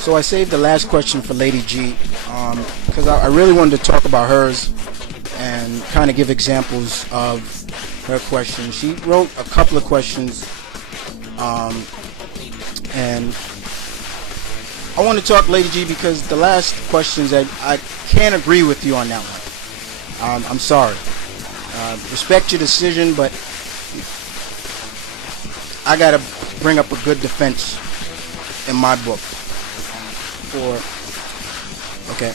So I saved the last question for Lady G because I really wanted to talk about hers and kind of give examples of her questions. She wrote a couple of questions, and I want to talk, Lady G, because the last questions I can't agree with you on that one. I'm sorry. Respect your decision, but I gotta bring up a good defense in my book. Okay,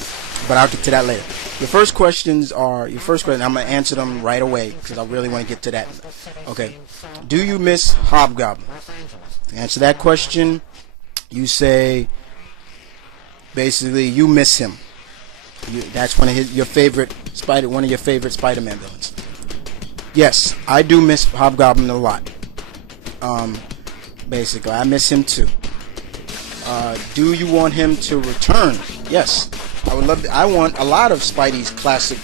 but I'll get to that later. Your first question, I'm gonna answer them right away because I really want to get to that. Okay, do you miss Hobgoblin? To answer that question, you say basically you miss him. That's one of your favorite Spider-Man villains. Yes, I do miss Hobgoblin a lot. Basically, I miss him too. Do you want him to return? Yes, I would love. I want a lot of Spidey's classic,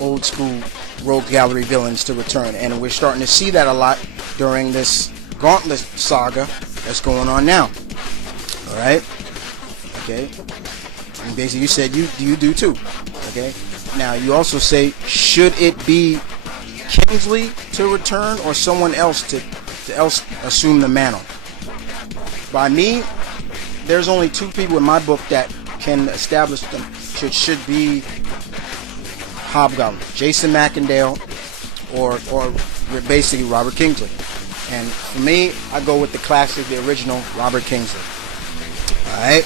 old school Rogue Gallery villains to return, and we're starting to see that a lot during this Gauntlet saga that's going on now. All right. Okay. And basically, you said you do too. Okay. Now you also say, should it be Kingsley to return or someone else to assume the mantle? By me, there's only two people in my book that can establish them. Should be Hobgoblin, Jason Macendale, or basically Robert Kingsley. And for me, I go with the classic, the original Robert Kingsley. All right.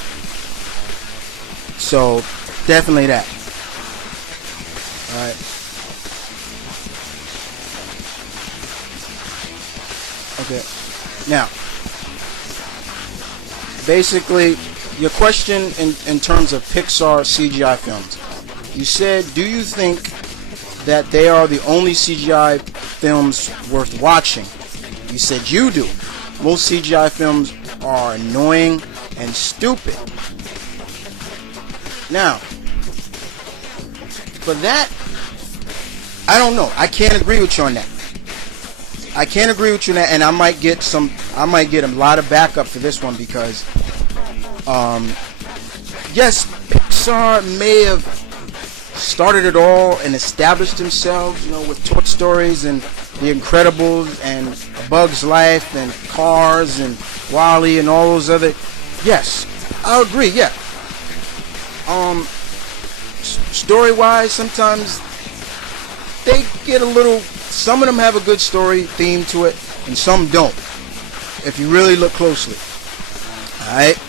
So definitely that. All right. Okay. Now, basically, your question in terms of Pixar CGI films, you said, do you think that they are the only CGI films worth watching? You said you do. Most CGI films are annoying and stupid. Now, for that, I don't know. I can't agree with you on that. I can't agree with you on that, and I might get a lot of backup for this one because, yes, Pixar may have started it all and established themselves, with Toy Stories and The Incredibles and A Bug's Life and Cars and WALL-E and all those other. Yes, I agree. Yeah. Story-wise, sometimes they get a little. Some of them have a good story theme to it, and some don't, if you really look closely. Alright?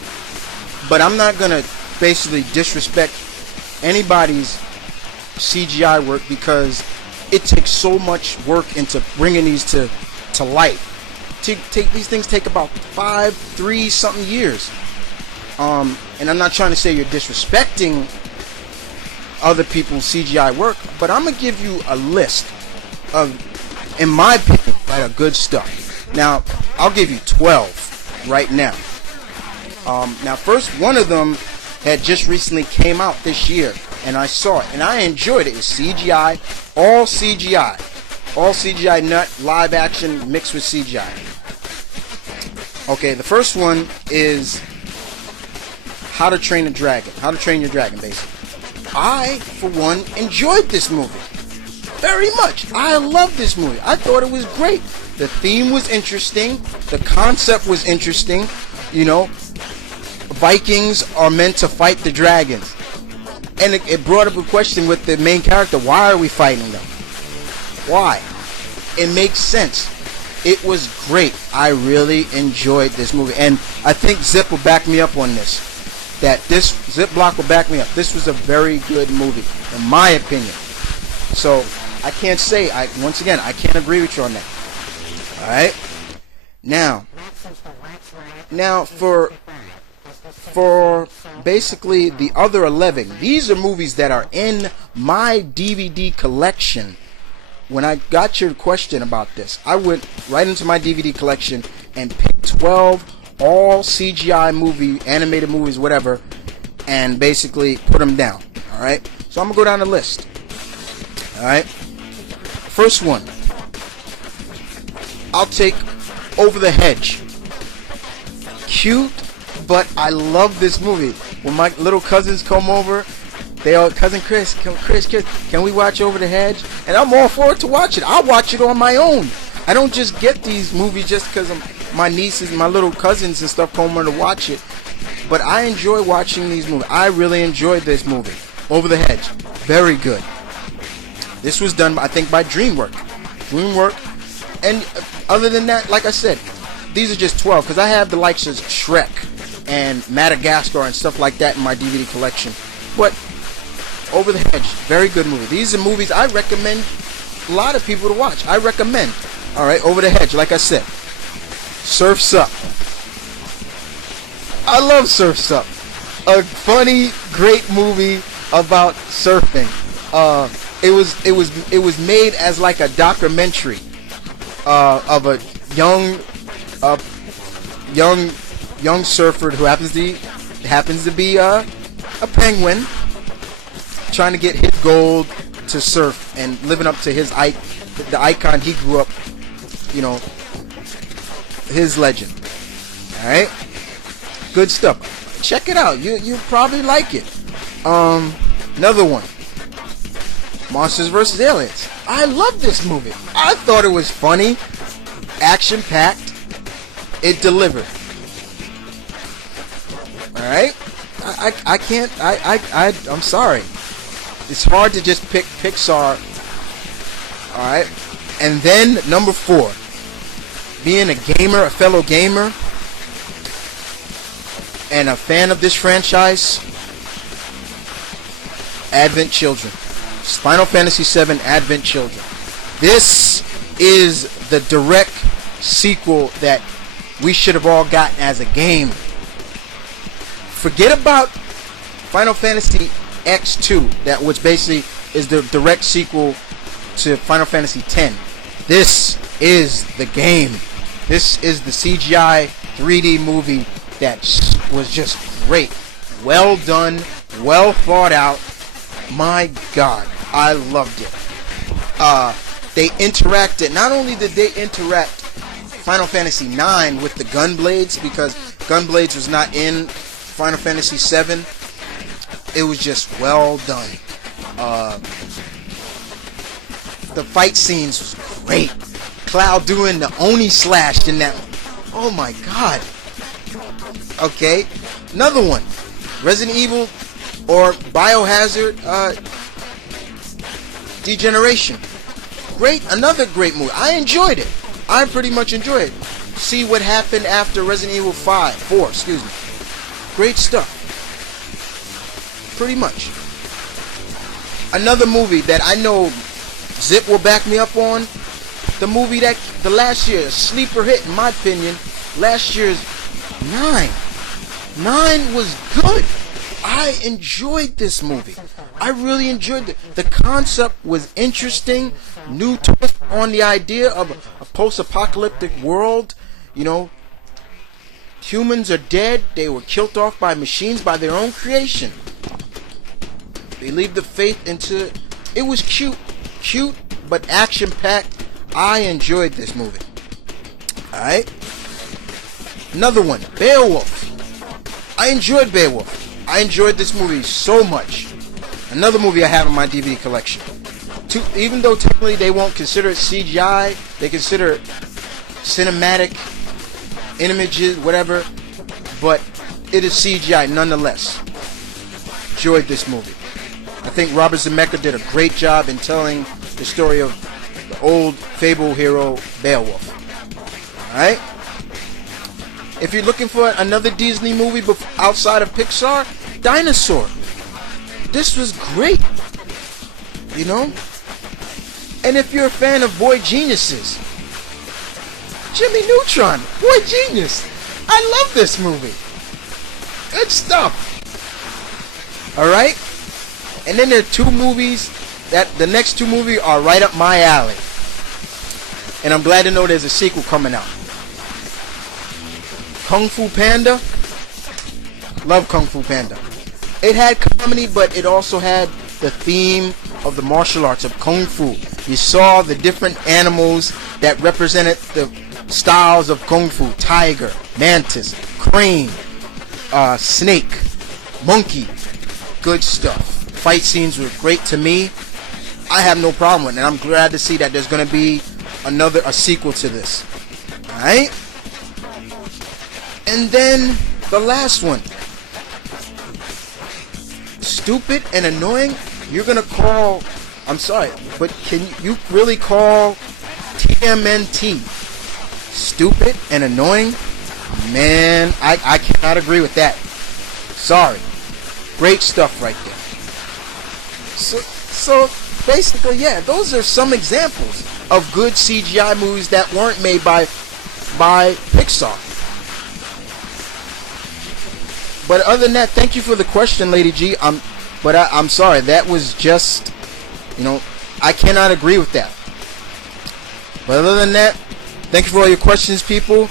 But I'm not going to basically disrespect anybody's CGI work because it takes so much work into bringing these to life. These things take about 3 something years. And I'm not trying to say you're disrespecting other people's CGI work, but I'm going to give you a list of, in my opinion, good stuff. Now, I'll give you 12 right now. Now, first, one of them had just recently came out this year, and I saw it, and I enjoyed it. It's CGI, all CGI. All CGI nut, live action mixed with CGI. Okay, the first one is How to Train a Dragon. How to Train Your Dragon, basically. I, for one, enjoyed this movie. Very much. I loved this movie. I thought it was great. The theme was interesting. The concept was interesting. Vikings are meant to fight the dragons. And it brought up a question with the main character. Why are we fighting them? Why? It makes sense. It was great. I really enjoyed this movie. And I think Zip will back me up on this. Zipblock will back me up. This was a very good movie, in my opinion. So, I can't say, once again, I can't agree with you on that. Alright? Now, for basically the other 11, these are movies that are in my DVD collection. When I got your question about this, I went right into my DVD collection and picked 12 all CGI animated movies, whatever, and basically put them down. Alright? So I'm going to go down the list. Alright? First one. I'll take Over the Hedge. Cute, But I love this movie. When my little cousins come over, they all, cousin Chris, Chris, can we watch Over the Hedge? And I'm all for it to watch it. I'll watch it on my own. I don't just get these movies just because my nieces, my little cousins and stuff come over to watch it. But I enjoy watching these movies. I really enjoyed this movie, Over the Hedge. Very good. This was done, I think, by DreamWorks. And other than that, like I said, these are just 12 because I have the likes of Shrek and Madagascar and stuff like that in my DVD collection. But Over the Hedge, very good movie. These are movies I recommend a lot of people to watch. I recommend. All right, Over the Hedge, like I said. Surf's Up. I love Surf's Up. A funny, great movie about surfing. It was made as like a documentary of a young surfer who happens to be a penguin trying to get his goal to surf and living up to the icon he grew up, his legend. All right, good stuff. Check it out. You probably like it. Another one, Monsters vs. Aliens. I love this movie. I thought it was funny, action-packed. It delivered. All right, I can't. I'm sorry. It's hard to just pick Pixar. All right, and then number 4, being a gamer, a fellow gamer, and a fan of this franchise, Advent Children. Final Fantasy VII Advent Children. This is the direct sequel that we should have all gotten as a game. Forget about Final Fantasy X2, that which basically is the direct sequel to Final Fantasy X. This is the game. This is the CGI 3D movie that was just great. Well done, well thought out. My God, I loved it. They interacted. Not only did they interact Final Fantasy IX with the Gunblades, because Gunblades was not in Final Fantasy VII. It was just well done. The fight scenes was great. Cloud doing the Oni slash in that. Oh my God. Okay, another one. Resident Evil or Biohazard Degeneration. Great, another great movie. I enjoyed it. I pretty much enjoyed it. See what happened after Resident Evil 4, excuse me. Great stuff. Pretty much. Another movie that I know Zip will back me up on. The movie that the last year, sleeper hit in my opinion, last year's 9. 9 was good. I enjoyed this movie. I really enjoyed it. The concept was interesting. New twist on the idea of a post-apocalyptic world. Humans are dead. They were killed off by machines, by their own creation. They leave the faith into... It was cute, but action-packed. I enjoyed this movie. Alright? Another one, Beowulf. I enjoyed Beowulf. I enjoyed this movie so much. Another movie I have in my DVD collection. Even though technically they won't consider it CGI, they consider it cinematic images, whatever, but it is CGI nonetheless. Enjoyed this movie. I think Robert Zemeckis did a great job in telling the story of the old fable hero Beowulf. Alright? If you're looking for another Disney movie outside of Pixar, Dinosaur. This was great. And if you're a fan of Boy Geniuses, Jimmy Neutron, Boy Genius. I love this movie. Good stuff. Alright? And then there are 2 movies that the next 2 movies are right up my alley. And I'm glad to know there's a sequel coming out. Kung Fu Panda. Love Kung Fu Panda. It had comedy, but it also had the theme of the martial arts of Kung Fu. You saw the different animals that represented the styles of Kung Fu. Tiger, mantis, crane, Snake, Monkey, good stuff. Fight scenes were great to me. I have no problem with it, and I'm glad to see that there's going to be a sequel to this. Alright? And then the last one. Stupid and annoying? You're going to call... I'm sorry, but can you really call TMNT stupid and annoying? Man, I cannot agree with that. Sorry. Great stuff right there. So basically, yeah, those are some examples of good CGI movies that weren't made by Pixar. But other than that, thank you for the question, Lady G. I'm sorry, that was just, I cannot agree with that. But other than that, thank you for all your questions, people.